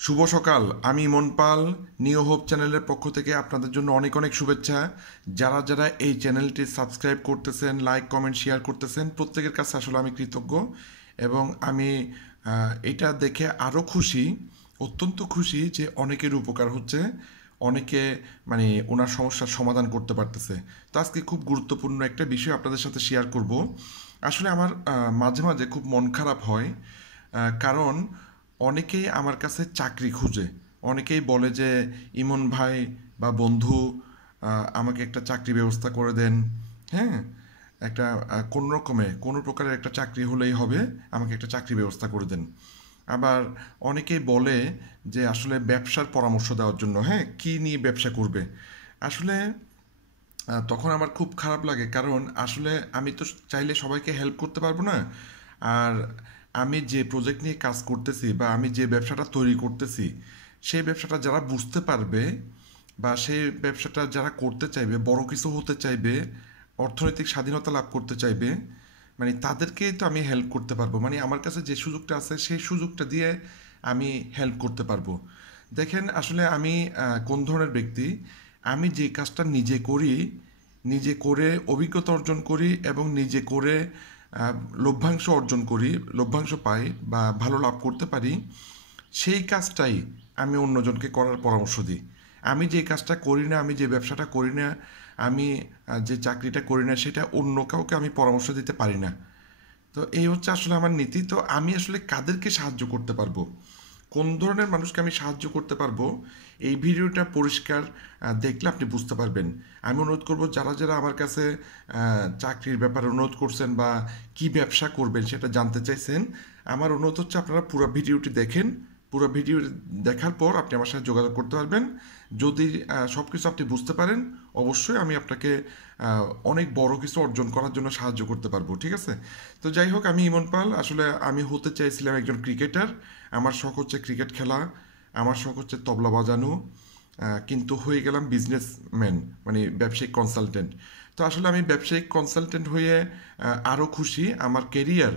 শুভ সকাল। আমি ইমন পাল। New hope চ্যানেলের পক্ষ থেকে আপনাদের জন্য অনেক অনেক শুভেচ্ছা। যারা যারা এই চ্যানেলটি সাবস্ক্রাইব করতেছেন, লাইক কমেন্ট শেয়ার করতেছেন, প্রত্যেকের কাছে আসলে আমি কৃতজ্ঞ। এবং আমি এটা দেখে আরও খুশি, অত্যন্ত খুশি যে অনেকের উপকার হচ্ছে, অনেকে মানে ওনার সমস্যার সমাধান করতে পারতেছে। তো আজকে খুব গুরুত্বপূর্ণ একটা বিষয় আপনাদের সাথে শেয়ার করব। আসলে আমার মাঝে মাঝে খুব মন খারাপ হয়, কারণ অনেকেই আমার কাছে চাকরি খুঁজে। অনেকেই বলে যে ইমন ভাই বা বন্ধু, আমাকে একটা চাকরি ব্যবস্থা করে দেন। হ্যাঁ, একটা কোনো রকমে কোনো প্রকারের একটা চাকরি হলেই হবে, আমাকে একটা চাকরি ব্যবস্থা করে দেন। আবার অনেকেই বলে যে আসলে ব্যবসার পরামর্শ দেওয়ার জন্য, হ্যাঁ, কী নিয়ে ব্যবসা করবে। আসলে তখন আমার খুব খারাপ লাগে, কারণ আসলে আমি তো চাইলে সবাইকে হেল্প করতে পারবো না। আর আমি যে প্রজেক্ট নিয়ে কাজ করতেছি বা আমি যে ব্যবসাটা তৈরি করতেছি, সেই ব্যবসাটা যারা বুঝতে পারবে বা সেই ব্যবসাটা যারা করতে চাইবে, বড় কিছু হতে চাইবে, অর্থনৈতিক স্বাধীনতা লাভ করতে চাইবে, মানে তাদেরকেই তো আমি হেল্প করতে পারবো। মানে আমার কাছে যে সুযোগটা আছে সেই সুযোগটা দিয়ে আমি হেল্প করতে পারবো। দেখেন আসলে আমি কোন ধরনের ব্যক্তি। আমি যে কাজটা নিজে করি, নিজে করে অভিজ্ঞতা অর্জন করি এবং নিজে করে আহ, লভ্যাংশ অর্জন করি, লভ্যাংশ পাই বা ভালো লাভ করতে পারি, সেই কাজটাই আমি অন্যজনকে করার পরামর্শ দিই। আমি যে কাজটা করি না, আমি যে ব্যবসাটা করি না, আমি যে চাকরিটা করি না, সেটা অন্য কাউকে আমি পরামর্শ দিতে পারি না। তো এই হচ্ছে আসলে আমার নীতি। তো আমি আসলে কাদেরকে সাহায্য করতে পারবো, কোন ধরনের মানুষকে আমি সাহায্য করতে পারবো, এই ভিডিওটা পরিষ্কার দেখলে আপনি বুঝতে পারবেন। আমি অনুরোধ করব, যারা যারা আমার কাছে চাকরির ব্যাপারে অনুরোধ করছেন বা কি ব্যবসা করবেন সেটা জানতে চাইছেন, আমার অনুরোধ হচ্ছে আপনারা পুরো ভিডিওটি দেখেন। পুরো ভিডিও দেখার পর আপনি আমার সাথে যোগাযোগ করতে পারবেন। যদি সব কিছু আপনি বুঝতে পারেন, অবশ্যই আমি আপনাকে অনেক বড় কিছু অর্জন করার জন্য সাহায্য করতে পারবো, ঠিক আছে? তো যাই হোক, আমি ইমন পাল। আসলে আমি হতে চাইছিলাম একজন ক্রিকেটার। আমার শখ হচ্ছে ক্রিকেট খেলা, আমার শখ হচ্ছে তবলা বাজানো, কিন্তু হয়ে গেলাম বিজনেসম্যান, মানে ব্যবসায়িক কনসালটেন্ট। তো আসলে আমি ব্যবসায়িক কনসালটেন্ট হয়ে আরও খুশি। আমার কেরিয়ার,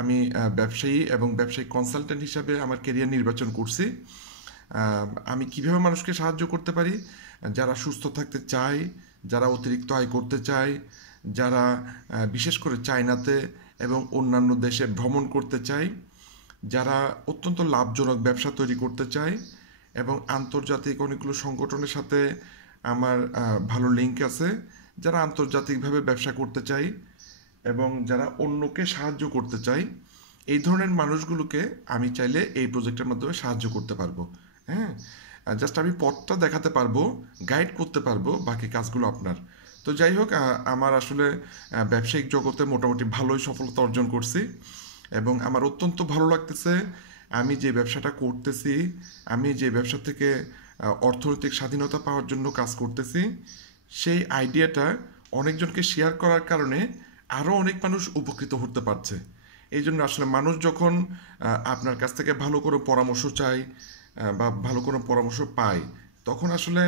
আমি ব্যবসায়ী এবং ব্যবসায়িক কনসালটেন্ট হিসাবে আমার কেরিয়ার নির্বাচন করছি। আমি কিভাবে মানুষকে সাহায্য করতে পারি? যারা সুস্থ থাকতে চায়, যারা অতিরিক্ত আয় করতে চায়, যারা বিশেষ করে চায়নাতে এবং অন্যান্য দেশে ভ্রমণ করতে চায়, যারা অত্যন্ত লাভজনক ব্যবসা তৈরি করতে চায় এবং আন্তর্জাতিক অনেকগুলো সংগঠনের সাথে আমার ভালো লিঙ্ক আছে, যারা আন্তর্জাতিকভাবে ব্যবসা করতে চায় এবং যারা অন্যকে সাহায্য করতে চায়, এই ধরনের মানুষগুলোকে আমি চাইলে এই প্রজেক্টের মাধ্যমে সাহায্য করতে পারবো। হ্যাঁ, জাস্ট আমি পথটা দেখাতে পারবো, গাইড করতে পারবো, বাকি কাজগুলো আপনার। তো যাই হোক, আমার আসলে ব্যবসায়িক জগতে মোটামুটি ভালোই সফলতা অর্জন করছি এবং আমার অত্যন্ত ভালো লাগতেছে। আমি যে ব্যবসাটা করতেছি, আমি যে ব্যবসা থেকে অর্থনৈতিক স্বাধীনতা পাওয়ার জন্য কাজ করতেছি, সেই আইডিয়াটা অনেকজনকে শেয়ার করার কারণে আরও অনেক মানুষ উপকৃত হতে পারছে। এই জন্য আসলে মানুষ যখন আপনার কাছ থেকে ভালো করে পরামর্শ চায় বা ভালো কোনো পরামর্শ পায়, তখন আসলে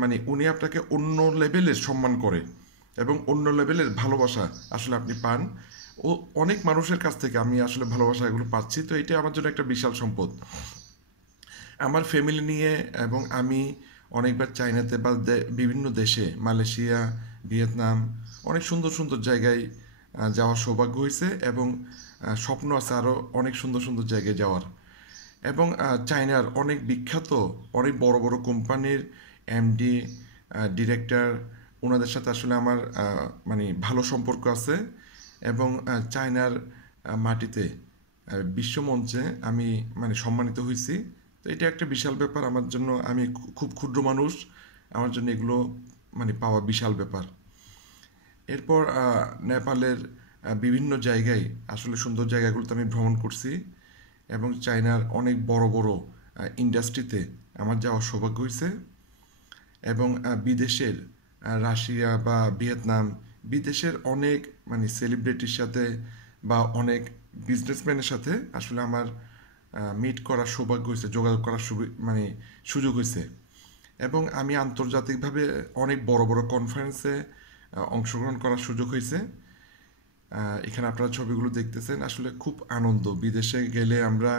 মানে উনি আপনাকে অন্য লেভেলের সম্মান করে এবং অন্য লেভেলের ভালোবাসা আসলে আপনি পান। ও অনেক মানুষের কাছ থেকে আমি আসলে ভালোবাসা এগুলো পাচ্ছি। তো এটা আমার জন্য একটা বিশাল সম্পদ। আমার ফ্যামিলি নিয়ে এবং আমি অনেকবার চায়নাতে বা বিভিন্ন দেশে, মালয়েশিয়া, ভিয়েতনাম, অনেক সুন্দর সুন্দর জায়গায় যাওয়ার সৌভাগ্য হয়েছে এবং স্বপ্ন আছে আরও অনেক সুন্দর সুন্দর জায়গায় যাওয়ার। এবং চায়নার অনেক বিখ্যাত, অনেক বড় বড় কোম্পানির এমডি, ডিরেক্টর, ওনাদের সাথে আসলে আমার মানে ভালো সম্পর্ক আছে। এবং চায়নার মাটিতে বিশ্বমঞ্চে আমি মানে সম্মানিত হয়েছি। তো এটা একটা বিশাল ব্যাপার আমার জন্য। আমি খুব ক্ষুদ্র মানুষ, আমার জন্য এগুলো মানে পাওয়া বিশাল ব্যাপার। এরপর নেপালের বিভিন্ন জায়গায়, আসলে সুন্দর জায়গাগুলোতে আমি ভ্রমণ করছি এবং চায়নার অনেক বড় বড় ইন্ডাস্ট্রিতে আমার যাওয়ার সৌভাগ্য হয়েছে। এবং বিদেশের রাশিয়া বা ভিয়েতনাম, বিদেশের অনেক মানে সেলিব্রিটির সাথে বা অনেক বিজনেসম্যানের সাথে আসলে আমার মিট করার সৌভাগ্য হয়েছে, যোগাযোগ করার মানে সুযোগ হয়েছে। এবং আমি আন্তর্জাতিকভাবে অনেক বড় বড় কনফারেন্সে অংশগ্রহণ করার সুযোগ হয়েছে। এখানে আপনারা ছবিগুলো দেখতেছেন, আসলে খুব আনন্দ। বিদেশে গেলে আমরা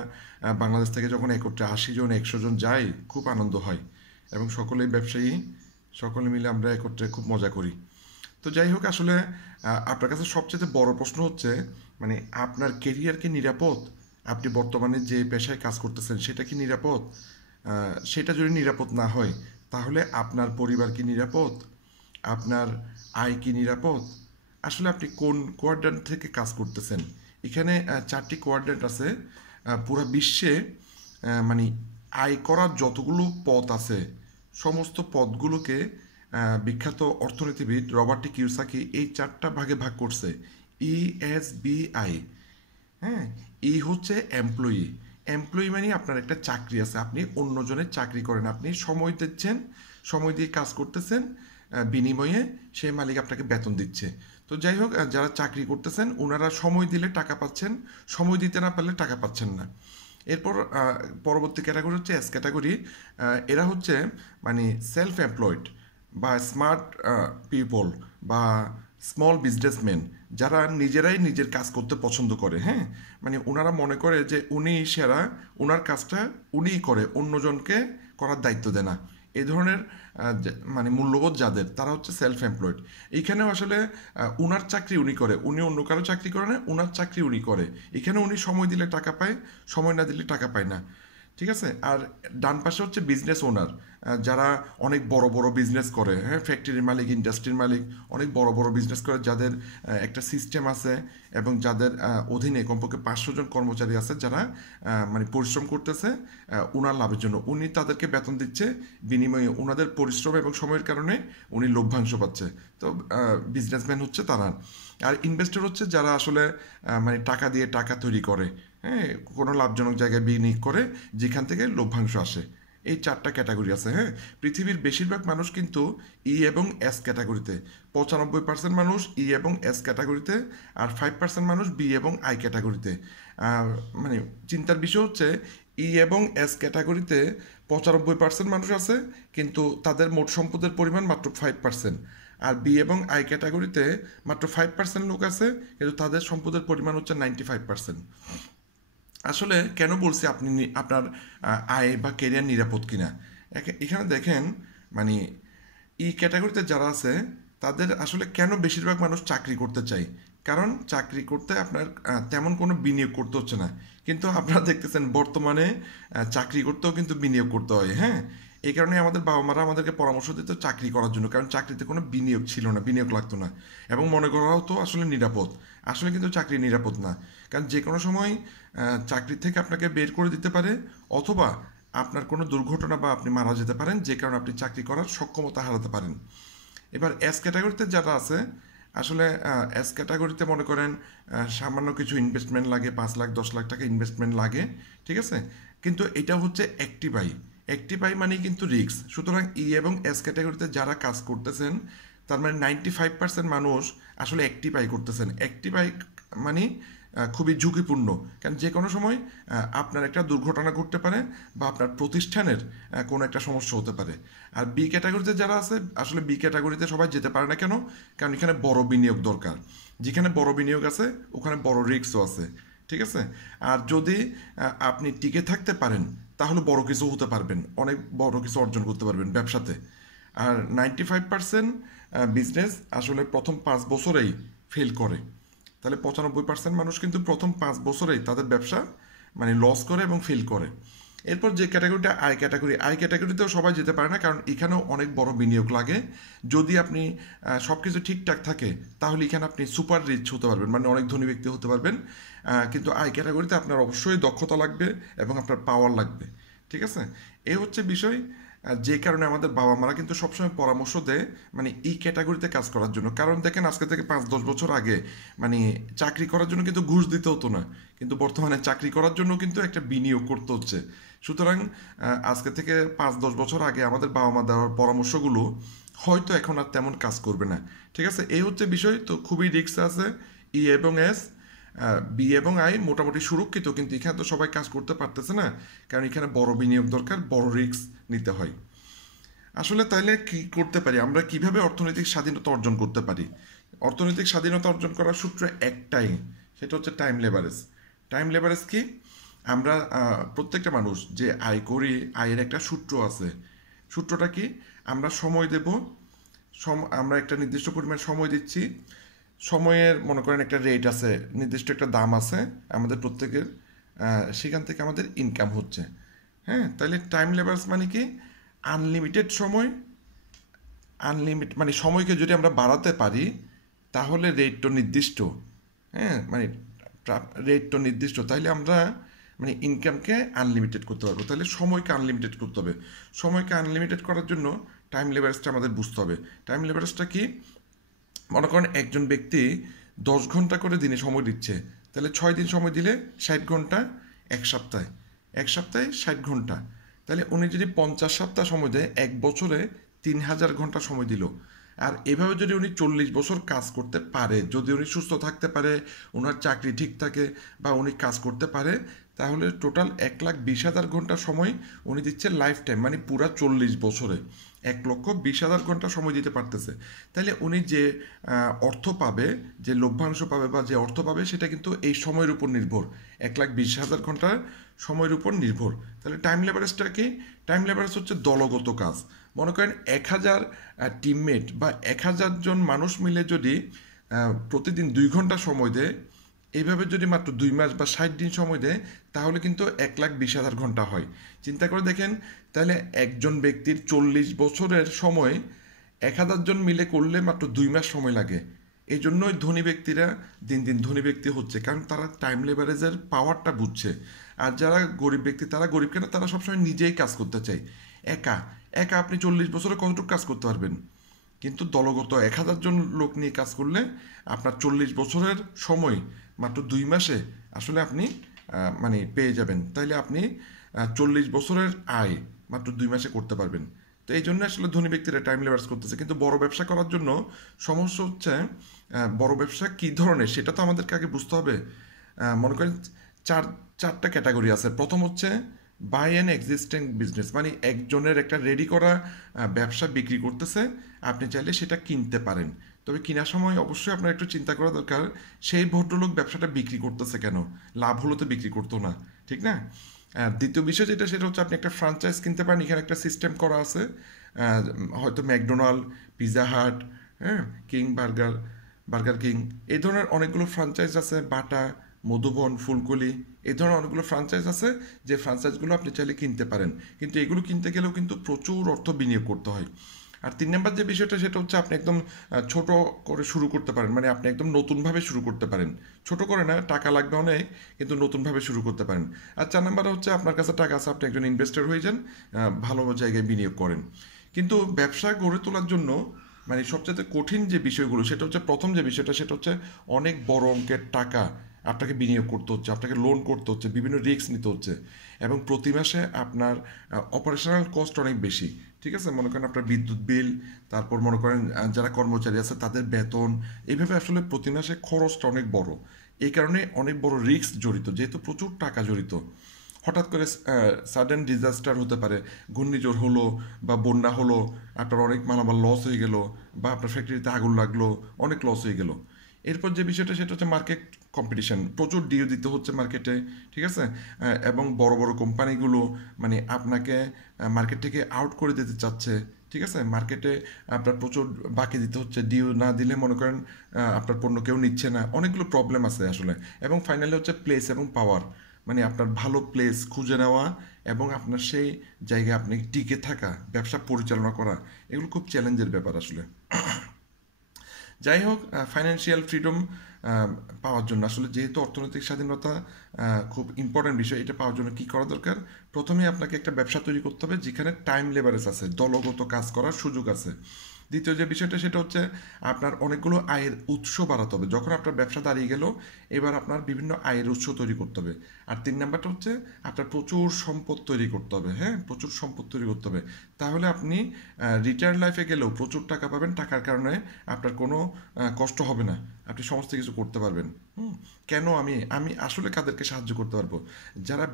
বাংলাদেশ থেকে যখন একত্রে 80 জন 100 জন যাই, খুব আনন্দ হয় এবং সকলেই ব্যবসায়ী, সকলে মিলে আমরা একত্রে খুব মজা করি। তো যাই হোক, আসলে আপনার কাছে সবচেয়ে বড় প্রশ্ন হচ্ছে মানে আপনার কেরিয়ার কি নিরাপদ? আপনি বর্তমানে যে পেশায় কাজ করতেছেন সেটা কি নিরাপদ? সেটা যদি নিরাপদ না হয় তাহলে আপনার পরিবার কি নিরাপদ? আপনার আয় কি নিরাপদ? আসলে আপনি কোন কোয়াড্র্যান্ট থেকে কাজ করতেছেন? এখানে 4টি কোয়াড্র্যান্ট আছে। পুরো বিশ্বে মানে আয় করার যতগুলো পথ আছে সমস্ত পথগুলোকে বিখ্যাত অর্থনীতিবিদ রবার্ট টি কিওসাকি এই 4টা ভাগে ভাগ করছে। ESBI, হ্যাঁ। হচ্ছে এমপ্লয়ি। এমপ্লয়ি মানে আপনার একটা চাকরি আছে, আপনি অন্যজনের চাকরি করেন, আপনি সময় দিচ্ছেন, সময় দিয়ে কাজ করতেছেন, বিনিময়ে সেই মালিক আপনাকে বেতন দিচ্ছে। তো যাই হোক, যারা চাকরি করতেছেন ওনারা সময় দিলে টাকা পাচ্ছেন, সময় দিতে না পারলে টাকা পাচ্ছেন না। এরপর পরবর্তী ক্যাটাগরি হচ্ছে এস ক্যাটাগরি। এরা হচ্ছে মানে সেলফ এমপ্লয়েড বা স্মার্ট পিপল বা স্মল বিজনেসম্যান, যারা নিজেরাই নিজের কাজ করতে পছন্দ করে। হ্যাঁ, মানে ওনারা মনে করে যে উনি সেরা, ওনার কাজটা উনিই করে, অন্যজনকে করার দায়িত্ব দেয় না। এই ধরনের মানে মূল্যবোধ যাদের, তারা হচ্ছে সেলফ এমপ্লয়েড। এইখানেও আসলে উনার চাকরি উনি করে, উনি অন্য কারো চাকরি করে না, উনার চাকরি উনি করে। এখানে উনি সময় দিলে টাকা পায়, সময় না দিলে টাকা পায় না। ঠিক আছে। আর ডান পাশে হচ্ছে বিজনেস ওনার, যারা অনেক বড় বড় বিজনেস করে। হ্যাঁ, ফ্যাক্টরির মালিক, ইন্ডাস্ট্রির মালিক, অনেক বড় বড় বিজনেস করে, যাদের একটা সিস্টেম আছে এবং যাদের অধীনে কমপক্ষে 500 জন কর্মচারী আছে, যারা মানে পরিশ্রম করতেছে ওনার লাভের জন্য। উনি তাদেরকে বেতন দিচ্ছে, বিনিময়ে ওনাদের পরিশ্রম এবং সময়ের কারণে উনি লভ্যাংশ পাচ্ছে। তো বিজনেসম্যান হচ্ছে তারা। আর ইনভেস্টর হচ্ছে যারা আসলে মানে টাকা দিয়ে টাকা তৈরি করে, হ্যাঁ, কোনো লাভজনক জায়গায় বিনিয়োগ করে যেখান থেকে লভ্যাংশ আসে। এই 4টা ক্যাটাগরি আছে। হ্যাঁ, পৃথিবীর বেশিরভাগ মানুষ কিন্তু এবং এস ক্যাটাগরিতে। 95% মানুষ এবং এস ক্যাটাগরিতে, আর 5% মানুষ এবং আই ক্যাটাগরিতে। মানে চিন্তার বিষয় হচ্ছে এবং এস ক্যাটাগরিতে 95% মানুষ আছে, কিন্তু তাদের মোট সম্পদের পরিমাণ মাত্র 5%। আর এবং আই ক্যাটাগরিতে মাত্র 5% লোক আছে, কিন্তু তাদের সম্পদের পরিমাণ হচ্ছে 95%। আসলে কেন বলছি আপনি আপনার আয় বা কেরিয়ার নিরাপদ কিনা, এখানে দেখেন মানে ক্যাটাগরিতে যারা আছে তাদের আসলে কেন বেশিরভাগ মানুষ চাকরি করতে চায়। কারণ চাকরি করতে আপনার তেমন কোনো বিনিয়োগ করতে হচ্ছে না। কিন্তু আপনারা দেখতেছেন বর্তমানে চাকরি করতেও কিন্তু বিনিয়োগ করতে হয়। হ্যাঁ, এই কারণে আমাদের বাবা মারা আমাদেরকে পরামর্শ দিত চাকরি করার জন্য, কারণ চাকরিতে কোনো বিনিয়োগ ছিল না, বিনিয়োগ লাগতো না, এবং মনে করা হতো আসলে নিরাপদ। আসলে কিন্তু চাকরি নিরাপদ না, কারণ যে কোনো সময় চাকরি থেকে আপনাকে বের করে দিতে পারে, অথবা আপনার কোনো দুর্ঘটনা বা আপনি মারা যেতে পারেন, যে কারণে আপনি চাকরি করার সক্ষমতা হারাতে পারেন। এবার এস ক্যাটাগরিতে যারা আছে, আসলে এস ক্যাটাগরিতে মনে করেন সামান্য কিছু ইনভেস্টমেন্ট লাগে, 5 লাখ 10 লাখ টাকা ইনভেস্টমেন্ট লাগে, ঠিক আছে। কিন্তু এটা হচ্ছে অ্যাক্টিভ আই। অ্যাক্টিভ আই মানেই কিন্তু রিস্ক। সুতরাং এবং এস ক্যাটাগরিতে যারা কাজ করতেছেন, তার মানে 95% মানুষ আসলে অ্যাক্টিভ আই করতেছেন। অ্যাক্টিভ আই মানে খুবই ঝুঁকিপূর্ণ, কারণ যে কোনো সময় আপনার একটা দুর্ঘটনা ঘটতে পারে বা আপনার প্রতিষ্ঠানের কোনো একটা সমস্যা হতে পারে। আর বি ক্যাটাগরিতে যারা আছে, আসলে বি ক্যাটাগরিতে সবাই যেতে পারে না কেন? কারণ এখানে বড় বিনিয়োগ দরকার। যেখানে বড় বিনিয়োগ আছে ওখানে বড় রিস্কও আছে, ঠিক আছে। আর যদি আপনি টিকে থাকতে পারেন তাহলে বড় কিছু হতে পারবেন, অনেক বড় কিছু অর্জন করতে পারবেন ব্যবসাতে। আর 95% বিজনেস আসলে প্রথম 5 বছরেই ফেল করে। তাহলে 95% মানুষ কিন্তু প্রথম 5 বছরেই তাদের ব্যবসা মানে লস করে এবং ফেল করে। এরপর যে ক্যাটাগরিটা আই ক্যাটাগরি, আই ক্যাটাগরিতেও সবাই যেতে পারে না, কারণ এখানেও অনেক বড় বিনিয়োগ লাগে। যদি আপনি সব কিছু ঠিকঠাক থাকে তাহলে এখানে আপনি সুপার রিচ হতে পারবেন, মানে অনেক ধনী ব্যক্তি হতে পারবেন। কিন্তু আই ক্যাটাগরিতে আপনার অবশ্যই দক্ষতা লাগবে এবং আপনার পাওয়ার লাগবে, ঠিক আছে। এ হচ্ছে বিষয়। যে কারণে আমাদের বাবা মারা কিন্তু সবসময় পরামর্শ দেয় মানে এই ক্যাটাগরিতে কাজ করার জন্য। কারণ দেখেন, আজকে থেকে 5-10 বছর আগে মানে চাকরি করার জন্য কিন্তু ঘুষ দিতে হতো না, কিন্তু বর্তমানে চাকরি করার জন্য কিন্তু একটা বিনিয়োগ করতে হচ্ছে। সুতরাং আজকে থেকে 5-10 বছর আগে আমাদের বাবা মা দেওয়ার পরামর্শগুলো হয়তো এখন আর তেমন কাজ করবে না, ঠিক আছে। এই হচ্ছে বিষয়। তো খুবই রিস্ক আছে। এবং এস, বি এবং আই মোটামুটি সুরক্ষিত, কিন্তু এখানে তো সবাই কাজ করতে পারতেছে না, কারণ এখানে বড় বিনিয়োগ দরকার, বড় রিস্ক নিতে হয়। আসলে তাইলে কি করতে পারি আমরা, কিভাবে অর্থনৈতিক স্বাধীনতা অর্জন করতে পারি? অর্থনৈতিক স্বাধীনতা অর্জন করার সূত্র একটাই, সেটা হচ্ছে টাইম লেভারেজ। টাইম লেভারেজ কি? আমরা প্রত্যেকটা মানুষ যে আয় করি, আয়ের একটা সূত্র আছে। সূত্রটা কি? আমরা সময় দেব, আমরা একটা নির্দিষ্ট পরিমাণ সময় দিচ্ছি, সময়ের মনে করেন একটা রেট আছে, নির্দিষ্ট একটা দাম আছে আমাদের প্রত্যেকের, সেখান থেকে আমাদের ইনকাম হচ্ছে। হ্যাঁ, তাহলে টাইম লেভারেজ মানে কি? আনলিমিটেড সময়, মানে সময়কে যদি আমরা বাড়াতে পারি তাহলে রেট তো নির্দিষ্ট। হ্যাঁ, মানে রেট তো নির্দিষ্ট, তাইলে আমরা মানে ইনকামকে আনলিমিটেড করতে পারবো। তাহলে সময়কে আনলিমিটেড করতে হবে। সময়কে আনলিমিটেড করার জন্য টাইম লেভারেজটা আমাদের বুঝতে হবে। টাইম লেভারেজটা কি? মনে করেন একজন ব্যক্তি 10 ঘন্টা করে দিনে সময় দিচ্ছে, তাহলে 6 দিন সময় দিলে 60 ঘন্টা, এক সপ্তাহে, এক সপ্তাহে 60 ঘন্টা। তাহলে উনি যদি 50 সপ্তাহ সময় দেয়, 1 বছরে 3000 ঘন্টা সময় দিল। আর এভাবে যদি উনি 40 বছর কাজ করতে পারে, যদি উনি সুস্থ থাকতে পারে, ওনার চাকরি ঠিক থাকে বা উনি কাজ করতে পারে, তাহলে টোটাল 1,20,000 ঘন্টা সময় উনি দিচ্ছে লাইফ টাইম, মানে পুরা 40 বছরে 1,20,000 ঘন্টা সময় দিতে পারতেছে। তাহলে উনি যে অর্থ পাবে, যে লভ্যাংশ পাবে বা যে অর্থ পাবে, সেটা কিন্তু এই সময়ের উপর নির্ভর, 1,20,000 ঘন্টার সময়ের উপর নির্ভর। তাহলে টাইম লেভারেজটা কি? টাইম লেভারেজ হচ্ছে দলগত কাজ। মনে করেন 1,000 টিমমেট বা 1,000 জন মানুষ মিলে যদি প্রতিদিন 2 ঘন্টা সময় দেয়, এইভাবে যদি মাত্র 2 মাস বা 60 দিন সময় দেয়, তাহলে কিন্তু 1,20,000 ঘন্টা হয়। চিন্তা করে দেখেন, তাহলে একজন ব্যক্তির 40 বছরের সময় 1,000 জন মিলে করলে মাত্র 2 মাস সময় লাগে। এই জন্যই ধনী ব্যক্তিরা দিন দিন ধনী ব্যক্তি হচ্ছে, কারণ তারা টাইম লেভারেজের পাওয়ারটা বুঝছে। আর যারা গরিব ব্যক্তি, তারা গরিব কেন? তারা সবসময় নিজেই কাজ করতে চায়। একা একা আপনি 40 বছরে কতটুকু কাজ করতে পারবেন? কিন্তু দলগত 1,000 জন লোক নিয়ে কাজ করলে আপনার 40 বছরের সময় মাত্র 2 মাসে আসলে আপনি মানে পেয়ে যাবেন। তাইলে আপনি 40 বছরের আয় মাত্র 2 মাসে করতে পারবেন। তো এই জন্য আসলে ধনী ব্যক্তিরা টাইম লেভারেজ করতেছে। কিন্তু বড় ব্যবসা করার জন্য সমস্যা হচ্ছে, বড় ব্যবসা কী ধরনের সেটা তো আমাদেরকে আগে বুঝতে হবে। মনে করেন চারটা ক্যাটাগরি আছে। প্রথম হচ্ছে বাই অ্যান এক্সিস্টিং বিজনেস, মানে একজনের একটা রেডি করা ব্যবসা বিক্রি করতেছে, আপনি চাইলে সেটা কিনতে পারেন। তবে কেনার সময় অবশ্যই আপনার একটু চিন্তা করা দরকার, সেই ভদ্রলোক ব্যবসাটা বিক্রি করতেছে কেন? লাভ হলো তো বিক্রি করতো না, ঠিক না? আর দ্বিতীয় বিষয় যেটা, সেটা হচ্ছে আপনি একটা ফ্র্যাঞ্চাইজ কিনতে পারেন। এখানে একটা সিস্টেম করা আছে, হয়তো ম্যাকডোনাল্ড, পিৎজা হাট, হ্যাঁ, কিং বার্গার, বার্গার কিং, এই ধরনের অনেকগুলো ফ্র্যাঞ্চাইজ আছে, বাটা, মধুবন, ফুলকলি, এই ধরনের অনেকগুলো ফ্র্যাঞ্চাইজ আছে, যে ফ্র্যাঞ্চাইজগুলো আপনি চাইলে কিনতে পারেন। কিন্তু এগুলো কিনতে গেলেও কিন্তু প্রচুর অর্থ বিনিয়োগ করতে হয়। আর 3 নম্বর যে বিষয়টা, সেটা হচ্ছে আপনি একদম ছোট করে শুরু করতে পারেন, মানে আপনি একদম নতুনভাবে শুরু করতে পারেন। ছোট করে না, টাকা লাগবে অনেক, কিন্তু নতুনভাবে শুরু করতে পারেন। আর 4 নম্বর হচ্ছে আপনার কাছে টাকা আছে, আপনি একজন ইনভেস্টর হয়ে যান, ভালো জায়গায় বিনিয়োগ করেন। কিন্তু ব্যবসা গড়ে তোলার জন্য মানে সবচেয়ে কঠিন যে বিষয়গুলো, সেটা হচ্ছে প্রথম যে বিষয়টা, সেটা হচ্ছে অনেক বড় অঙ্কের টাকা আপনাকে বিনিয়োগ করতে হচ্ছে, আপনাকে লোন করতে হচ্ছে, বিভিন্ন রিস্ক নিতে হচ্ছে, এবং প্রতি মাসে আপনার অপারেশনাল কস্ট অনেক বেশি। ঠিক আছে, মনে করেন আপনার বিদ্যুৎ বিল, তারপর মনে করেন যারা কর্মচারী আছে তাদের বেতন, এইভাবে আসলে প্রতি মাসে খরচটা অনেক বড়। এই কারণে অনেক বড় রিস্ক জড়িত, যেহেতু প্রচুর টাকা জড়িত। হঠাৎ করে সাডেন ডিজাস্টার হতে পারে, ঘূর্ণিঝড় হলো বা বন্যা হলো, আপনার অনেক মালামাল লস হয়ে গেল, বা আপনার ফ্যাক্টরিতে আগুন লাগলো, অনেক লস হয়ে গেল। এরপর যে বিষয়টা, সেটা হচ্ছে মার্কেট কম্পিটিশন, প্রচুর ডিউ দিতে হচ্ছে মার্কেটে, ঠিক আছে? এবং বড় বড় কোম্পানিগুলো মানে আপনাকে মার্কেট থেকে আউট করে দিতে চাচ্ছে, ঠিক আছে? মার্কেটে আপনার প্রচুর বাকি দিতে হচ্ছে, ডিউ না দিলে মনে করেন আপনার পণ্য কেউ নিচ্ছে না, অনেকগুলো প্রবলেম আছে আসলে। এবং ফাইনালি হচ্ছে প্লেস এবং পাওয়ার, মানে আপনার ভালো প্লেস খুঁজে নেওয়া এবং আপনার সেই জায়গায় আপনি টিকে থাকা, ব্যবসা পরিচালনা করা, এগুলো খুব চ্যালেঞ্জের ব্যাপার আসলে। যাই হোক, ফাইন্যান্সিয়াল ফ্রিডম পাওয়ার জন্য আসলে, যেহেতু অর্থনৈতিক স্বাধীনতা খুব ইম্পর্ট্যান্ট বিষয়, এটা পাওয়ার জন্য কী করা দরকার? প্রথমে আপনাকে একটা ব্যবসা তৈরি করতে হবে যেখানে টাইম লেভারেজ আছে, দলগত কাজ করার সুযোগ আছে। দ্বিতীয় যে বিষয়টা, সেটা হচ্ছে আপনার অনেকগুলো আয়ের উৎস বাড়াতে হবে। যখন আপনার ব্যবসা দাঁড়িয়ে গেল, এবার আপনার বিভিন্ন আয়ের উৎস তৈরি করতে হবে। আর 3 নম্বরটা হচ্ছে আপনার প্রচুর সম্পদ তৈরি করতে হবে। হ্যাঁ, প্রচুর সম্পদ তৈরি করতে হবে, তাহলে আপনি রিটায়ার লাইফে গেলেও প্রচুর টাকা পাবেন। টাকার কারণে আপনার কোনো কষ্ট হবে না, আপনি সমস্ত কিছু করতে পারবেন। কেন আমি আসলে কাদেরকে সাহায্য করতে পারবো? যারা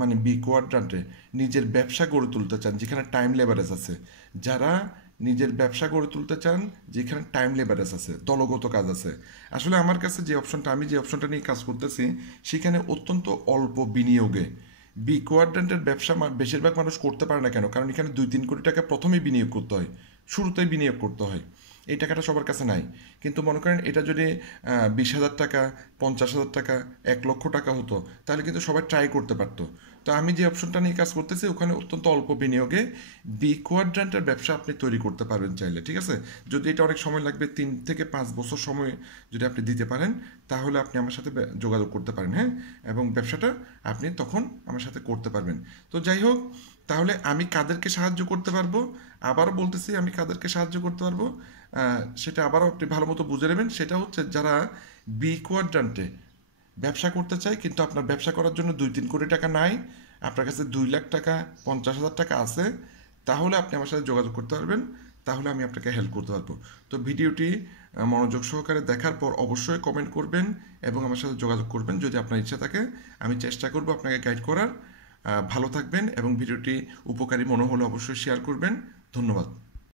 মানে বি কোয়াড্রান্টে নিজের ব্যবসা গড়ে তুলতে চান, যেখানে টাইম লেভারেজ আছে, যারা নিজের ব্যবসা গড়ে তুলতে চান যেখানে টাইম লেবারেজ আছে, দলগত কাজ আছে। আসলে আমার কাছে আমি যে অপশনটা নিয়ে কাজ করতেছি সেখানে অত্যন্ত অল্প বিনিয়োগে বি কোয়াড্রেন্টের ব্যবসা বেশিরভাগ মানুষ করতে পারে না কেন? কারণ এখানে 2-3 কোটি টাকা প্রথমেই বিনিয়োগ করতে হয়, শুরুতেই বিনিয়োগ করতে হয়। এই টাকাটা সবার কাছে নাই। কিন্তু মনে করেন এটা যদি 20,000 টাকা, 50,000 টাকা, 1,00,000 টাকা হতো, তাহলে কিন্তু সবাই ট্রাই করতে পারতো। তো আমি যে অপশনটা নিয়ে কাজ করতেছি ওখানে অত্যন্ত অল্প বিনিয়োগে বি কোয়াড্রেন্টের ব্যবসা আপনি তৈরি করতে পারবেন চাইলে, ঠিক আছে? যদি এটা অনেক সময় লাগবে, 3 থেকে 5 বছর সময় যদি আপনি দিতে পারেন, তাহলে আপনি আমার সাথে যোগাযোগ করতে পারেন, হ্যাঁ? এবং ব্যবসাটা আপনি তখন আমার সাথে করতে পারবেন। তো যাই হোক, তাহলে আমি কাদেরকে সাহায্য করতে পারবো? আবারও বলতেছি, আমি কাদেরকে সাহায্য করতে পারবো সেটা আবারও আপনি ভালো মতো বুঝে নেবেন। সেটা হচ্ছে যারা বি কোয়াড্রান্টে ব্যবসা করতে চায়, কিন্তু আপনার ব্যবসা করার জন্য 2-3 কোটি টাকা নাই, আপনার কাছে 2 লাখ টাকা, 50,000 টাকা আছে, তাহলে আপনি আমার সাথে যোগাযোগ করতে পারবেন। তাহলে আমি আপনাকে হেল্প করতে পারবো। তো ভিডিওটি মনোযোগ সহকারে দেখার পর অবশ্যই কমেন্ট করবেন এবং আমার সাথে যোগাযোগ করবেন যদি আপনার ইচ্ছা থাকে। আমি চেষ্টা করব আপনাকে গাইড করার। ভালো থাকবেন এবং ভিডিওটি উপকারী মনে হলে অবশ্যই শেয়ার করবেন। ধন্যবাদ।